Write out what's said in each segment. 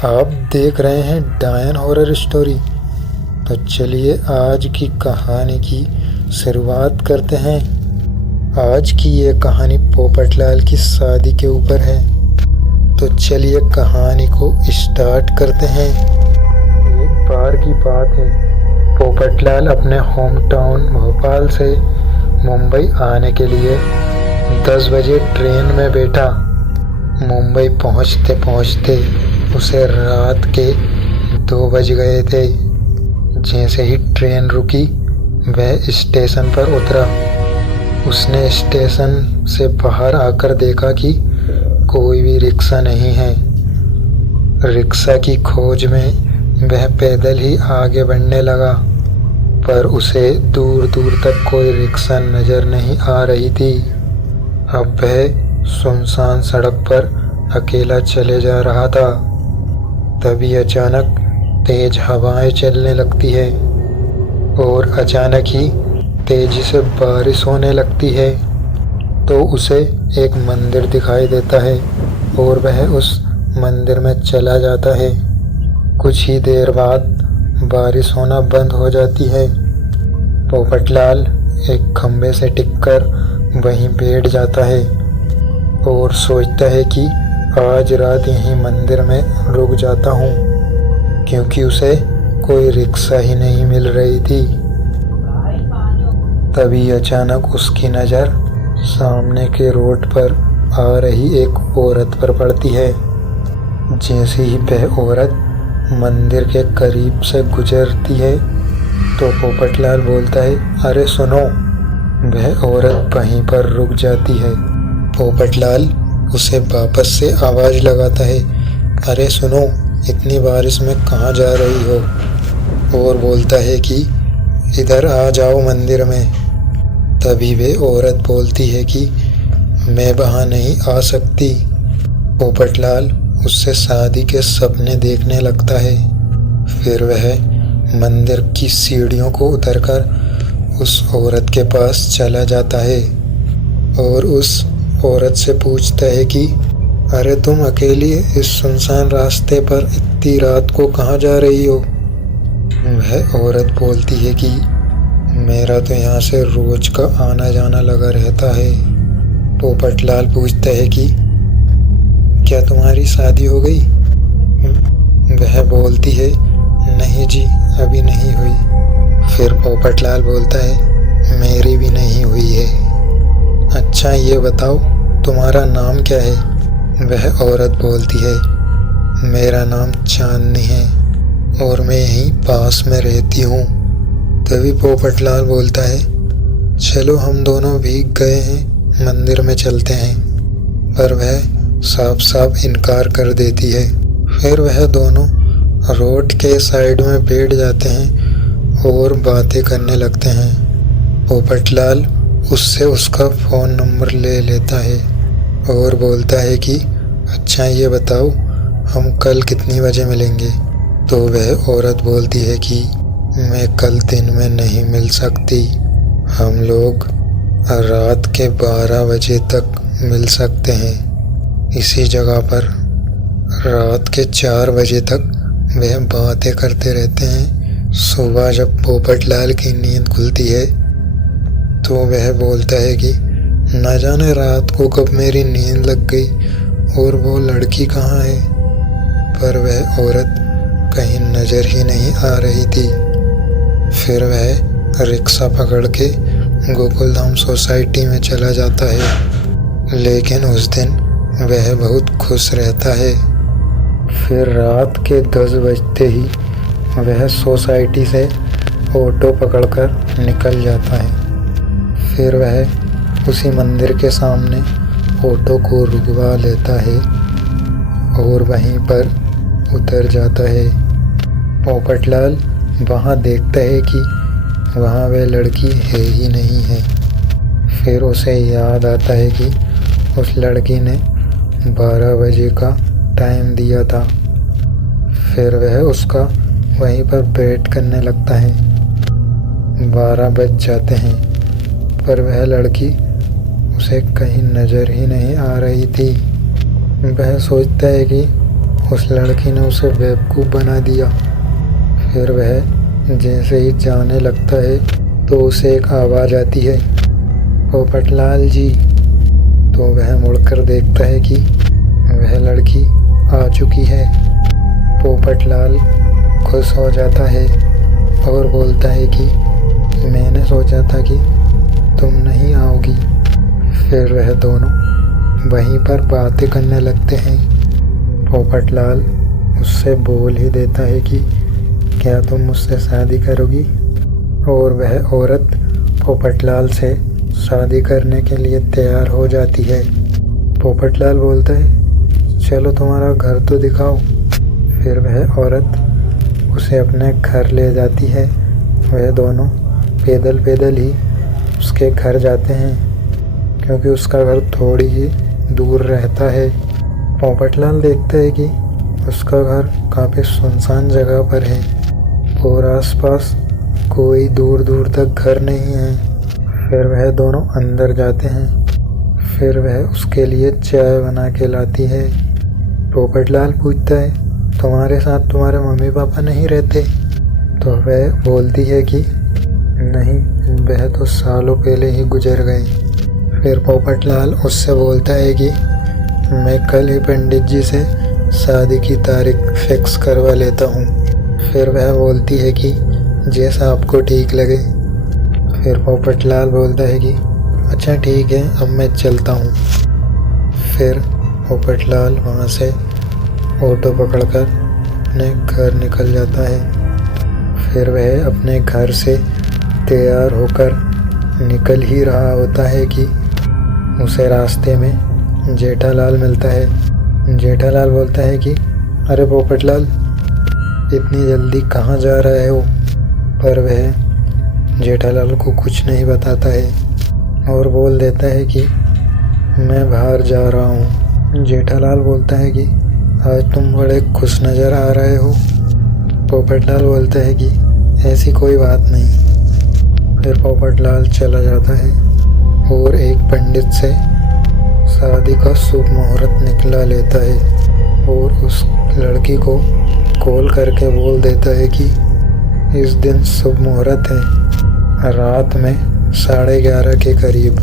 आप देख रहे हैं डायन हॉरर स्टोरी। तो चलिए आज की कहानी की शुरुआत करते हैं। आज की ये कहानी पोपटलाल की शादी के ऊपर है। तो चलिए कहानी को स्टार्ट करते हैं। एक बार की बात है, पोपटलाल अपने होम टाउन भोपाल से मुंबई आने के लिए 10 बजे ट्रेन में बैठा। मुंबई पहुंचते पहुंचते उसे रात के 2 बज गए थे। जैसे ही ट्रेन रुकी वह स्टेशन पर उतरा। उसने स्टेशन से बाहर आकर देखा कि कोई भी रिक्शा नहीं है। रिक्शा की खोज में वह पैदल ही आगे बढ़ने लगा, पर उसे दूर दूर तक कोई रिक्शा नजर नहीं आ रही थी। अब वह सुनसान सड़क पर अकेला चले जा रहा था। तभी अचानक तेज हवाएं चलने लगती है और अचानक ही तेजी से बारिश होने लगती है। तो उसे एक मंदिर दिखाई देता है और वह उस मंदिर में चला जाता है। कुछ ही देर बाद बारिश होना बंद हो जाती है। पोपटलाल एक खंबे से टिककर वहीं बैठ जाता है और सोचता है कि आज रात यहीं मंदिर में रुक जाता हूँ, क्योंकि उसे कोई रिक्शा ही नहीं मिल रही थी। तभी अचानक उसकी नज़र सामने के रोड पर आ रही एक औरत पर पड़ती है। जैसे ही वह औरत मंदिर के करीब से गुजरती है तो पोपटलाल बोलता है, अरे सुनो। वह औरत वहीं पर रुक जाती है। पोपटलाल उसे वापस से आवाज़ लगाता है, अरे सुनो, इतनी बारिश में कहाँ जा रही हो? और बोलता है कि इधर आ जाओ मंदिर में। तभी वे औरत बोलती है कि मैं वहाँ नहीं आ सकती। पोपटलाल उससे शादी के सपने देखने लगता है। फिर वह मंदिर की सीढ़ियों को उतरकर उस औरत के पास चला जाता है और उस औरत से पूछता है कि अरे तुम अकेली इस सुनसान रास्ते पर इतनी रात को कहाँ जा रही हो? वह औरत बोलती है कि मेरा तो यहाँ से रोज का आना जाना लगा रहता है। पोपटलाल पूछता है कि क्या तुम्हारी शादी हो गई? वह बोलती है, नहीं जी, अभी नहीं हुई। फिर पोपटलाल बोलता है, मेरी भी नहीं हुई है। अच्छा ये बताओ तुम्हारा नाम क्या है? वह औरत बोलती है, मेरा नाम चांदनी है और मैं यहीं पास में रहती हूँ। तभी पोपटलाल बोलता है, चलो हम दोनों भीग गए हैं, मंदिर में चलते हैं। पर वह साफ साफ इनकार कर देती है। फिर वह दोनों रोड के साइड में बैठ जाते हैं और बातें करने लगते हैं। पोपटलाल उससे उसका फ़ोन नंबर ले लेता है और बोलता है कि अच्छा ये बताओ हम कल कितनी बजे मिलेंगे? तो वह औरत बोलती है कि मैं कल दिन में नहीं मिल सकती, हम लोग रात के 12 बजे तक मिल सकते हैं इसी जगह पर। रात के 4 बजे तक वह बातें करते रहते हैं। सुबह जब पोपटलाल की नींद खुलती है तो वह बोलता है कि न जाने रात को कब मेरी नींद लग गई और वो लड़की कहाँ है? पर वह औरत कहीं नज़र ही नहीं आ रही थी। फिर वह रिक्शा पकड़ के गोकुलधाम सोसाइटी में चला जाता है। लेकिन उस दिन वह बहुत खुश रहता है। फिर रात के 10 बजते ही वह सोसाइटी से ऑटो पकड़कर निकल जाता है। फिर वह उसी मंदिर के सामने ऑटो को रुकवा लेता है और वहीं पर उतर जाता है। पोपटलाल वहाँ देखता है कि वहाँ वह लड़की है ही नहीं है। फिर उसे याद आता है कि उस लड़की ने 12 बजे का टाइम दिया था। फिर वह उसका वहीं पर वेट करने लगता है। 12 बज जाते हैं पर वह लड़की उसे कहीं नज़र ही नहीं आ रही थी। वह सोचता है कि उस लड़की ने उसे बेवकूफ़ बना दिया। फिर वह जैसे ही जाने लगता है तो उसे एक आवाज़ आती है, पोपटलाल जी। तो वह मुड़कर देखता है कि वह लड़की आ चुकी है। पोपटलाल खुश हो जाता है और बोलता है कि मैंने सोचा था कि तुम नहीं आओगी। फिर वह दोनों वहीं पर बातें करने लगते हैं। पोपटलाल उससे बोल ही देता है कि क्या तुम मुझसे शादी करोगी? और वह औरत पोपटलाल से शादी करने के लिए तैयार हो जाती है। पोपटलाल बोलता है, चलो तुम्हारा घर तो दिखाओ। फिर वह औरत उसे अपने घर ले जाती है। वह दोनों पैदल पैदल ही उसके घर जाते हैं, क्योंकि उसका घर थोड़ी ही दूर रहता है। पोपटलाल देखता है कि उसका घर काफ़ी सुनसान जगह पर है और आसपास कोई दूर दूर तक घर नहीं है। फिर वह दोनों अंदर जाते हैं। फिर वह उसके लिए चाय बना के लाती है। पोपटलाल पूछता है, तुम्हारे साथ तुम्हारे मम्मी पापा नहीं रहते? तो वह बोलती है कि नहीं, वह तो सालों पहले ही गुजर गए। फिर पोपटलाल उससे बोलता है कि मैं कल ही पंडित जी से शादी की तारीख फिक्स करवा लेता हूँ। फिर वह बोलती है कि जैसा आपको ठीक लगे। फिर पोपटलाल बोलता है कि अच्छा ठीक है, अब मैं चलता हूँ। फिर पोपटलाल वहाँ से ऑटो पकड़कर अपने घर निकल जाता है। फिर वह अपने घर से तैयार होकर निकल ही रहा होता है कि उसे रास्ते में जेठालाल मिलता है। जेठालाल बोलता है कि अरे पोपटलाल, इतनी जल्दी कहाँ जा रहे हो? पर वह जेठालाल को कुछ नहीं बताता है और बोल देता है कि मैं बाहर जा रहा हूँ। जेठालाल बोलता है कि आज तुम बड़े खुश नज़र आ रहे हो। पोपटलाल बोलता है कि ऐसी कोई बात नहीं। फिर पोपटलाल चला जाता है और एक पंडित से शादी का शुभ मुहूर्त निकला लेता है और उस लड़की को कॉल करके बोल देता है कि इस दिन शुभ मुहूर्त है, रात में 11:30 के करीब।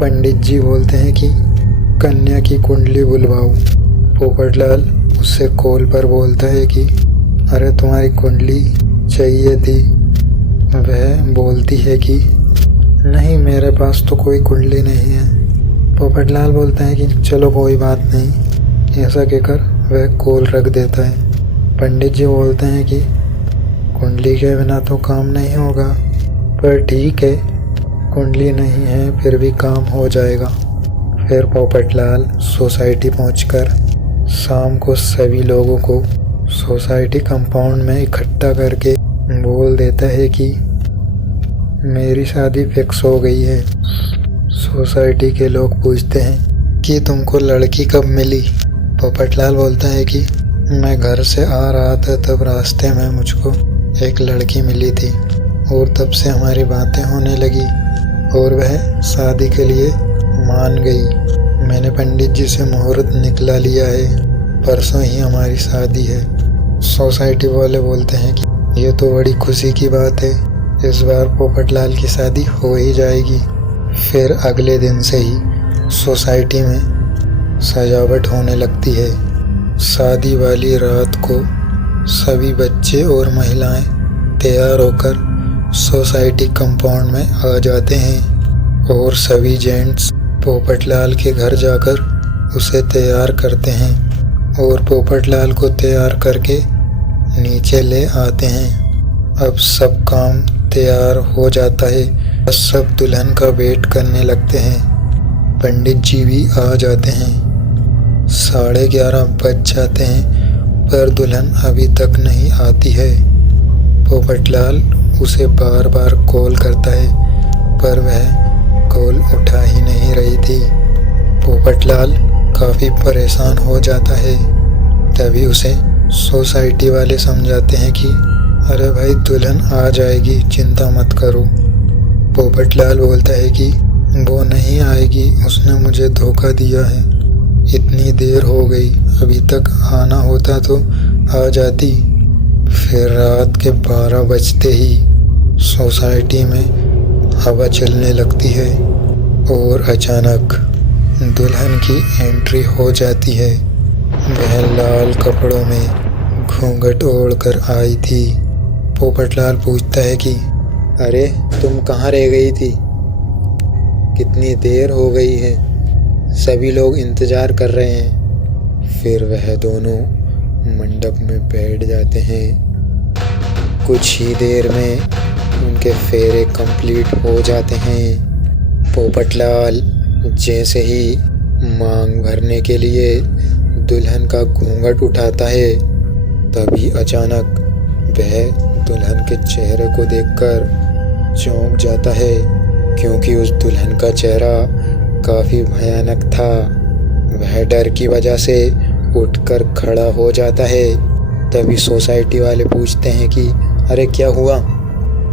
पंडित जी बोलते हैं कि कन्या की कुंडली बुलवाओ। पोपटलाल उससे कॉल पर बोलता है कि अरे तुम्हारी कुंडली चाहिए थी। वह बोलती है कि नहीं, मेरे पास तो कोई कुंडली नहीं है। पोपटलाल बोलता है कि चलो कोई बात नहीं। ऐसा कहकर वह कॉल रख देता है। पंडित जी बोलते हैं कि कुंडली के बिना तो काम नहीं होगा, पर ठीक है, कुंडली नहीं है फिर भी काम हो जाएगा। फिर पोपटलाल सोसाइटी पहुंचकर शाम को सभी लोगों को सोसाइटी कंपाउंड में इकट्ठा करके बोल देता है कि मेरी शादी फिक्स हो गई है। सोसाइटी के लोग पूछते हैं कि तुमको लड़की कब मिली? पोपटलाल बोलता है कि मैं घर से आ रहा था, तब रास्ते में मुझको एक लड़की मिली थी और तब से हमारी बातें होने लगी और वह शादी के लिए मान गई। मैंने पंडित जी से मुहूर्त निकला लिया है, परसों ही हमारी शादी है। सोसाइटी वाले बोलते हैं कि ये तो बड़ी खुशी की बात है, इस बार पोपटलाल की शादी हो ही जाएगी। फिर अगले दिन से ही सोसाइटी में सजावट होने लगती है। शादी वाली रात को सभी बच्चे और महिलाएं तैयार होकर सोसाइटी कंपाउंड में आ जाते हैं और सभी जेंट्स पोपटलाल के घर जाकर उसे तैयार करते हैं और पोपटलाल को तैयार करके नीचे ले आते हैं। अब सब काम तैयार हो जाता है, बस सब दुल्हन का वेट करने लगते हैं। पंडित जी भी आ जाते हैं। 11:30 बज जाते हैं पर दुल्हन अभी तक नहीं आती है। पोपटलाल उसे बार बार कॉल करता है पर वह कॉल उठा ही नहीं रही थी। पोपटलाल काफ़ी परेशान हो जाता है। तभी उसे सोसाइटी वाले समझाते हैं कि अरे भाई, दुल्हन आ जाएगी, चिंता मत करो। पोपटलाल बोलता है कि वो नहीं आएगी, उसने मुझे धोखा दिया है, इतनी देर हो गई, अभी तक आना होता तो आ जाती। फिर रात के 12 बजते ही सोसाइटी में हवा चलने लगती है और अचानक दुल्हन की एंट्री हो जाती है। वह लाल कपड़ों में घूंघट ओढ़ कर आई थी। पोपटलाल पूछता है कि अरे तुम कहाँ रह गई थी, कितनी देर हो गई है, सभी लोग इंतज़ार कर रहे हैं। फिर वह दोनों मंडप में बैठ जाते हैं। कुछ ही देर में उनके फेरे कंप्लीट हो जाते हैं। पोपटलाल जैसे ही मांग भरने के लिए दुल्हन का घूंघट उठाता है, तभी अचानक वह दुल्हन के चेहरे को देखकर चौंक जाता है, क्योंकि उस दुल्हन का चेहरा काफ़ी भयानक था। वह डर की वजह से उठकर खड़ा हो जाता है। तभी सोसाइटी वाले पूछते हैं कि अरे क्या हुआ।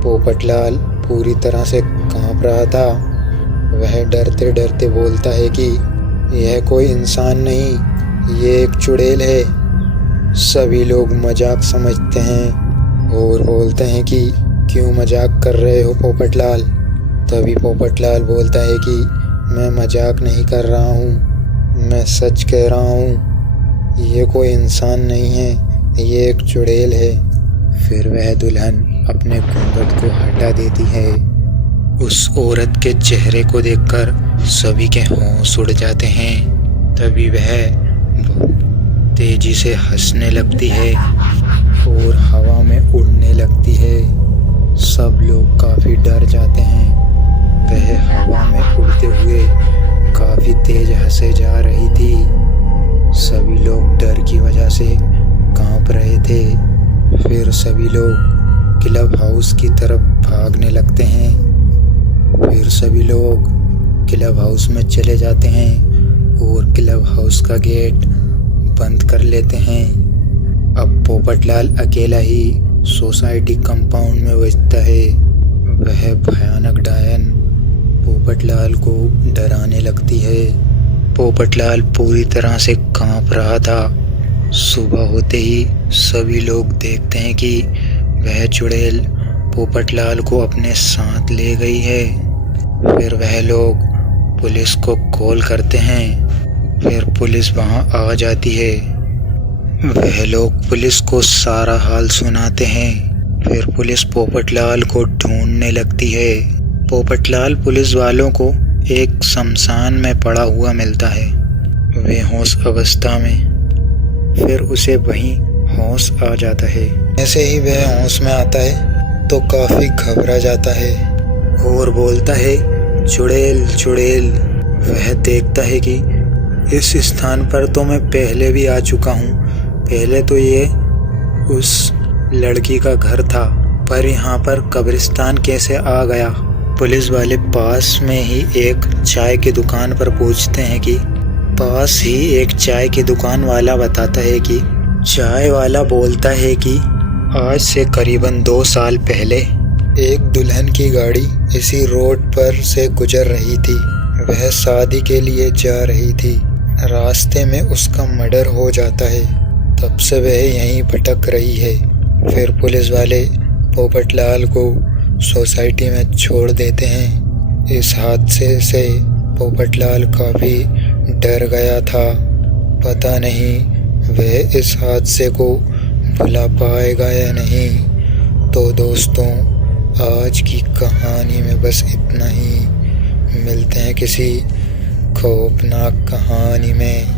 पोपटलाल पूरी तरह से कांप रहा था। वह डरते डरते बोलता है कि यह कोई इंसान नहीं, ये एक चुड़ैल है। सभी लोग मजाक समझते हैं और बोलते हैं कि क्यों मजाक कर रहे हो पोपटलाल। तभी पोपटलाल बोलता है कि मैं मजाक नहीं कर रहा हूँ, मैं सच कह रहा हूँ, ये कोई इंसान नहीं है, ये एक चुड़ैल है। फिर वह दुल्हन अपने घूंघट को हटा देती है। उस औरत के चेहरे को देखकर सभी के होश उड़ जाते हैं। तभी वह तेजी से हंसने लगती है और हवा में उड़ने लगती है। सब लोग काफ़ी डर जाते हैं। वह हवा में उड़ते हुए काफ़ी तेज हंसे जा रही थी। सभी लोग डर की वजह से कांप रहे थे। फिर सभी लोग क्लब हाउस की तरफ भागने लगते हैं। फिर सभी लोग क्लब हाउस में चले जाते हैं और क्लब हाउस का गेट बंद कर लेते हैं। अब पोपटलाल अकेला ही सोसाइटी कंपाउंड में बचता है। वह भयानक डायन पोपटलाल को डराने लगती है। पोपटलाल पूरी तरह से कांप रहा था। सुबह होते ही सभी लोग देखते हैं कि वह चुड़ैल पोपटलाल को अपने साथ ले गई है। फिर वह लोग पुलिस को कॉल करते हैं। फिर पुलिस वहां आ जाती है। वह लोग पुलिस को सारा हाल सुनाते हैं। फिर पुलिस पोपटलाल को ढूंढने लगती है। पोपटलाल पुलिस वालों को एक शमशान में पड़ा हुआ मिलता है, बेहोश अवस्था में। फिर उसे वहीं होश आ जाता है। ऐसे ही वह होश में आता है तो काफ़ी घबरा जाता है और बोलता है चुड़ैल चुड़ैल। वह देखता है कि इस स्थान पर तो मैं पहले भी आ चुका हूँ। पहले तो ये उस लड़की का घर था, पर यहाँ पर कब्रिस्तान कैसे आ गया। पुलिस वाले पास में ही एक चाय की दुकान पर पूछते हैं कि पास ही एक चाय की दुकान वाला बताता है कि चाय वाला बोलता है कि आज से करीबन 2 साल पहले एक दुल्हन की गाड़ी इसी रोड पर से गुजर रही थी। वह शादी के लिए जा रही थी। रास्ते में उसका मर्डर हो जाता है। तब से वह यहीं भटक रही है। फिर पुलिस वाले पोपटलाल को सोसाइटी में छोड़ देते हैं। इस हादसे से पोपटलाल काफ़ी डर गया था। पता नहीं वह इस हादसे को भुला पाएगा या नहीं। तो दोस्तों, आज की कहानी में बस इतना ही। मिलते हैं किसी खौफनाक कहानी में।